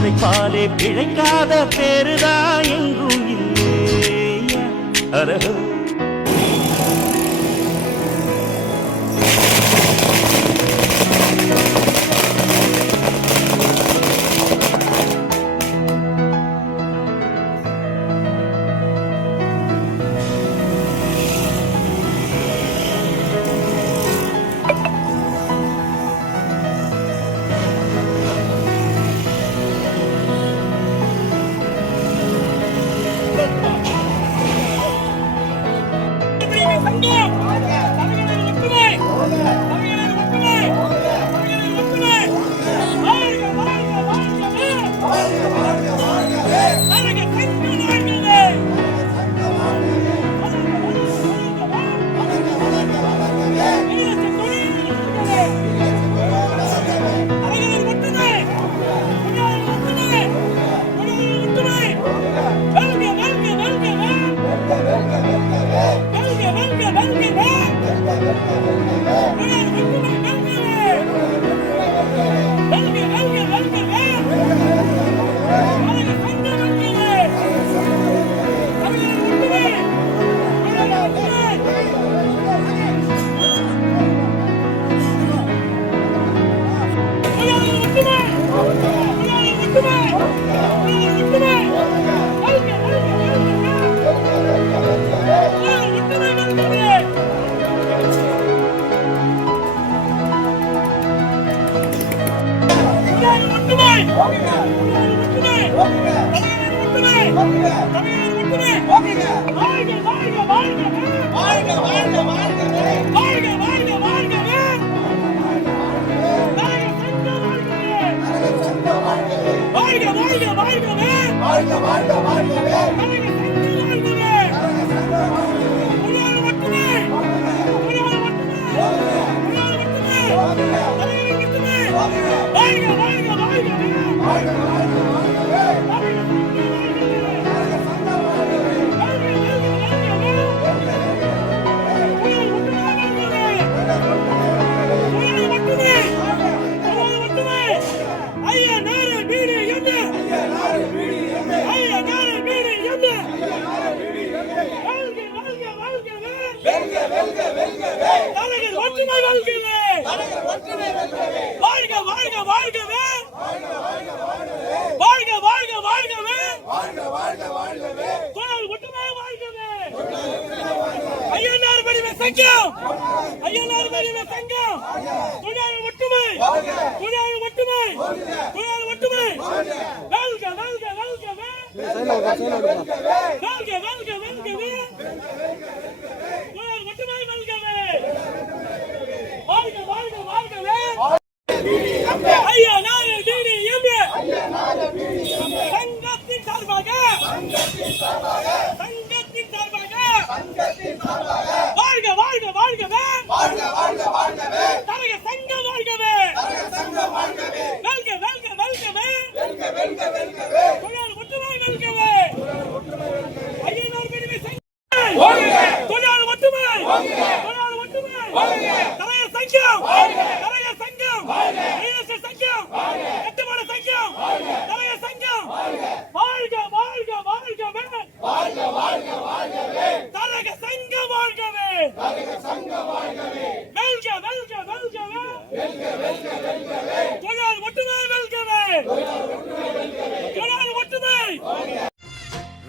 உழைப்பாலே பிழைக்காத பேருதா எங்கும் இல்லையா அரஹோ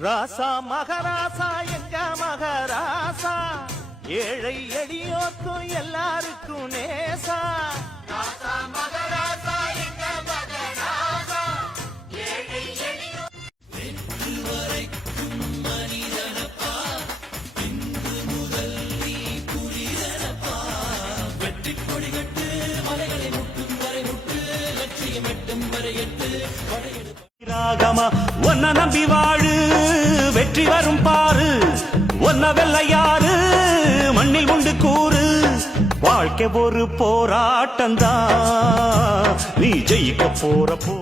ராசா மகராசா எங்க மகராசா ஏழை எளியோர்க்கும் எல்லாருக்கும் நேசா ராசா மகராசா எங்க மகராசா ஏழை எளியோர் வரைக்கும் மனிதனப்பா இன்று முதல் நீ புரிதனப்பா வெற்றி கொடிகட்டு மலைகளை முட்டும் வரை முட்டு லட்சியம் எட்டும் வரை எட்டு ராகமா ஒன்ன நம்பி வாழு வெற்றி வரும் பாரு ஒன்ன வெள்ளையாரு மண்ணில் உண்டு கூறு வாழ்க்கை ஒரு போராட்டம்தான் நீ ஜெயிக்க போற போர்